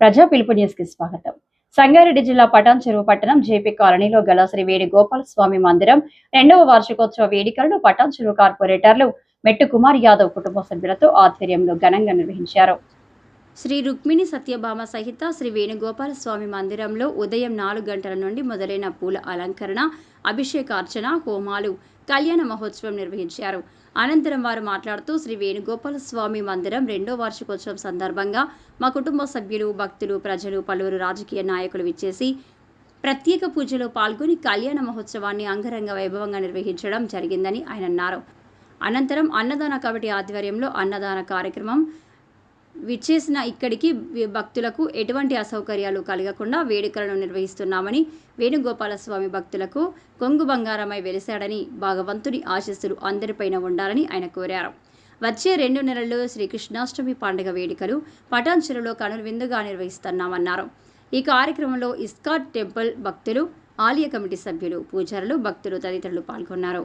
ప్రజా పిలుపు న్యూస్కి స్వాగతం. సంగారెడ్డి జిల్లా పటాన్ చెరువు పట్టణం జేపీ కాలనీలో గల శ్రీ వేడి గోపాల స్వామి మందిరం రెండవ వార్షికోత్సవ వేడుకలను పటాన్ చెరువు కార్పొరేటర్లు మెట్టు కుమార్ యాదవ్ కుటుంబ సభ్యులతో ఆధ్వర్యంలో ఘనంగా నిర్వహించారు. శ్రీ రుక్మిణి సత్యభామ సహిత శ్రీ వేణుగోపాల స్వామి మందిరంలో ఉదయం నాలుగు గంటల నుండి మొదలైన పూల అలంకరణ అభిషేకార్చన హోమాలు కళ్యాణ మహోత్సవం నిర్వహించారు. అనంతరం వారు మాట్లాడుతూ శ్రీ వేణుగోపాల స్వామి మందిరం రెండో వార్షికోత్సవం సందర్భంగా మా కుటుంబ సభ్యులు భక్తులు ప్రజలు పలువురు రాజకీయ నాయకులు విచ్చేసి ప్రత్యేక పూజలో పాల్గొని కళ్యాణ మహోత్సవాన్ని అంగరంగ వైభవంగా నిర్వహించడం జరిగిందని ఆయన అన్నారు. అనంతరం అన్నదాన కమిటీ ఆధ్వర్యంలో అన్నదాన కార్యక్రమం విచ్చేసిన ఇక్కడికి భక్తులకు ఎటువంటి అసౌకర్యాలు కలగకుండా వేడుకలను నిర్వహిస్తున్నామని వేణుగోపాలస్వామి భక్తులకు కొంగు బంగారమై వెలిశాడని భగవంతుని ఆశీస్సులు అందరిపైన ఉండాలని ఆయన కోరారు. వచ్చే రెండు నెలల్లో శ్రీకృష్ణాష్టమి పండుగ వేడుకలు పటాన్ చెరువులో విందుగా నిర్వహిస్తున్నామన్నారు. ఈ కార్యక్రమంలో ఇస్కాట్ టెంపుల్ భక్తులు ఆలయ కమిటీ సభ్యులు పూజారులు భక్తులు తదితరులు పాల్గొన్నారు.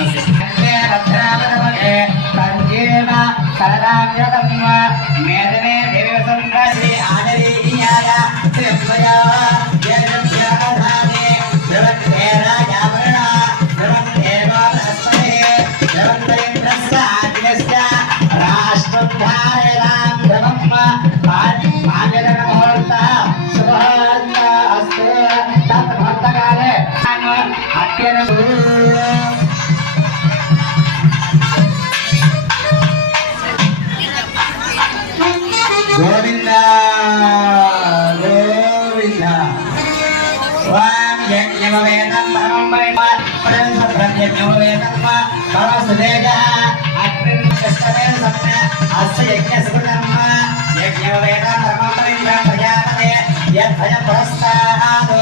అంతే భద్రావతమగే సంజీవ సరదామ్యతం మేధమే దేవ స్వాం యజ్ఞమవేదం పరమం పరిమార్ పరం యజ్ఞమవేదం పరమసుదేజ అగ్నిం కష్టమేన సత్య అస్య యజ్ఞసుకృతమ్మ యజ్ఞమవేదం పరమం పరిమార్ ప్రజాపతే యద్భయ పురస్తాదు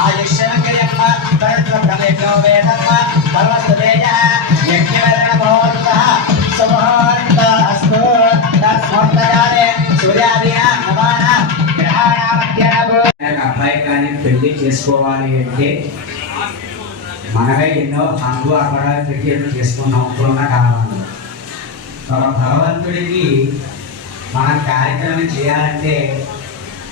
ఆయుష్యమగ్రియమ్మ పరత్వం యజ్ఞమవేదం పరమసుదేజ యజ్ఞవేదన భవन्तः శుభోర్త అస్తు తత్మోత్తరాలే సూర్యాదయ నవాన పెళ్ళి చేసుకోవాలి అంటే మనమే ఎన్నో హంగు అక్కడ పెట్టి ఎన్నో చేసుకున్నాం ఇప్పుడున్న కాలంలో భగవంతుడికి మన కార్యక్రమం చేయాలంటే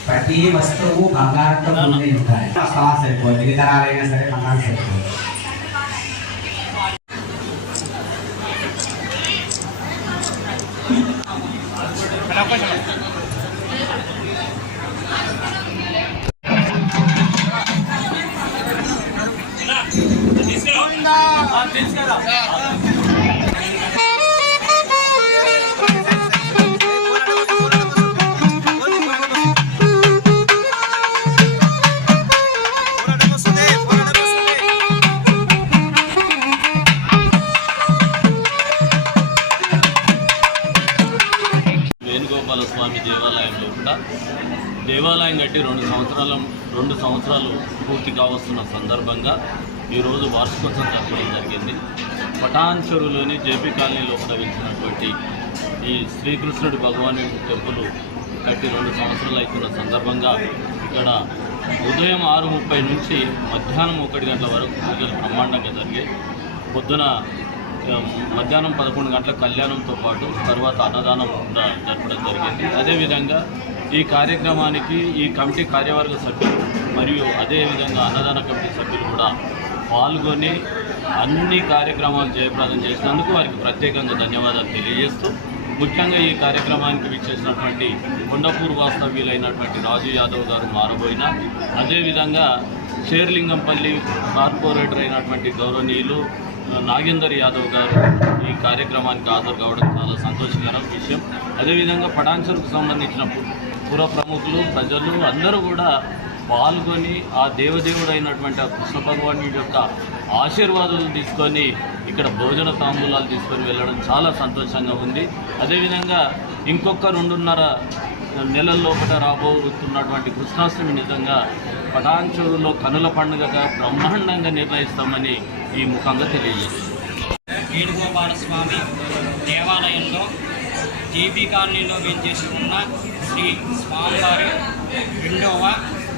ప్రతి వస్తువు బంగారంతో ముందే ఉంటాయి వస్తావా సరిపోదు ఎన్ని తరాలైనా సరే బంగారం సరిపోదు Gracias. స్వామి దేవాలయంలో కూడా దేవాలయం కట్టి రెండు సంవత్సరాల రెండు సంవత్సరాలు పూర్తి కావస్తున్న సందర్భంగా ఈరోజు వార్షికోత్సవం జరపడం జరిగింది. పటాన్ చెరువులోని జేపీ కాలనీలో ప్రవహించినటువంటి ఈ శ్రీకృష్ణుడి భగవాన్ టెంపుల్ కట్టి రెండు సంవత్సరాలు అవుతున్న సందర్భంగా ఇక్కడ ఉదయం ఆరు ముప్పై నుంచి మధ్యాహ్నం ఒకటి గంటల వరకు పూజలు బ్రహ్మాండంగా జరిగాయి. పొద్దున మధ్యాహ్నం పదకొండు గంటల కళ్యాణంతో పాటు తర్వాత అన్నదానం కూడా జరపడం జరిగింది. అదేవిధంగా ఈ కార్యక్రమానికి ఈ కమిటీ కార్యవర్గ సభ్యులు మరియు అదేవిధంగా అన్నదాన కమిటీ సభ్యులు కూడా పాల్గొని అన్ని కార్యక్రమాలు జయప్రదం చేసినందుకు వారికి ప్రత్యేకంగా ధన్యవాదాలు తెలియజేస్తూ ముఖ్యంగా ఈ కార్యక్రమానికి విచ్చేసినటువంటి కొండపూర్ వాస్తవ్యులైనటువంటి రాజు యాదవ్ గారు మారబోయిన అదేవిధంగా షేర్లింగంపల్లి కార్పొరేటర్ అయినటువంటి గౌరవనీయులు నాగేందర్ యాదవ్ గారు ఈ కార్యక్రమానికి హాజరు కావడం చాలా సంతోషకరం విషయం. అదేవిధంగా పటాన్చర్కు సంబంధించిన పుర ప్రముఖులు ప్రజలు అందరూ కూడా పాల్గొని ఆ దేవదేవుడైనటువంటి ఆ కృష్ణ భగవానుడి యొక్క ఆశీర్వాదాలు తీసుకొని ఇక్కడ భోజన తాంబూలాలు తీసుకొని వెళ్ళడం చాలా సంతోషంగా ఉంది. అదేవిధంగా ఇంకొక రెండున్నర నెలల లోపల రాబోతున్నటువంటి కృష్ణాష్టమి నిజంగా పటాన్చూరులో కనుల పండుగగా బ్రహ్మాండంగా నిర్ణయిస్తామని ఈ ముఖంగా తెలియజేస్తుంది. వేణుగోపాలస్వామి దేవాలయంలో జేబీ కాలనీలో వేంచేసి ఉన్న శ్రీ స్వామివారి రెండవ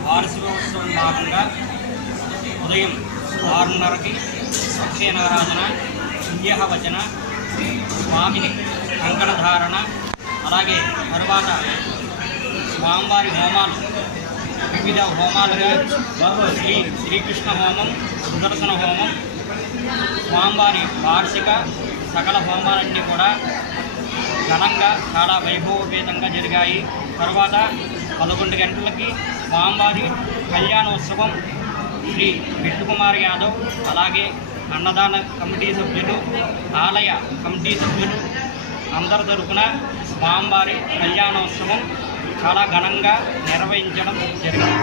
వార్షికోత్సవం భాగంగా ఉదయం ఆరున్నరకి సత్యనారాధన పుణ్యవచన స్వామిని కంకణధారణ అలాగే తరువాత స్వామివారి హోమాలు వివిధ హోమాలుగా శ్రీ శ్రీకృష్ణ హోమం సుదర్శన హోమం స్వామివారి వార్షిక సకల హోమాలన్నీ కూడా ఘనంగా చాలా వైభవపేతంగా జరిగాయి. తర్వాత పదకొండు గంటలకి స్వామివారి కళ్యాణోత్సవం శ్రీ విష్ణుకుమార్ యాదవ్ అలాగే అన్నదాన కమిటీ సభ్యులు ఆలయ కమిటీ సభ్యులు అందరి తరపున స్వామివారి కళ్యాణోత్సవం చాలా ఘనంగా నిర్వహించడం జరిగింది.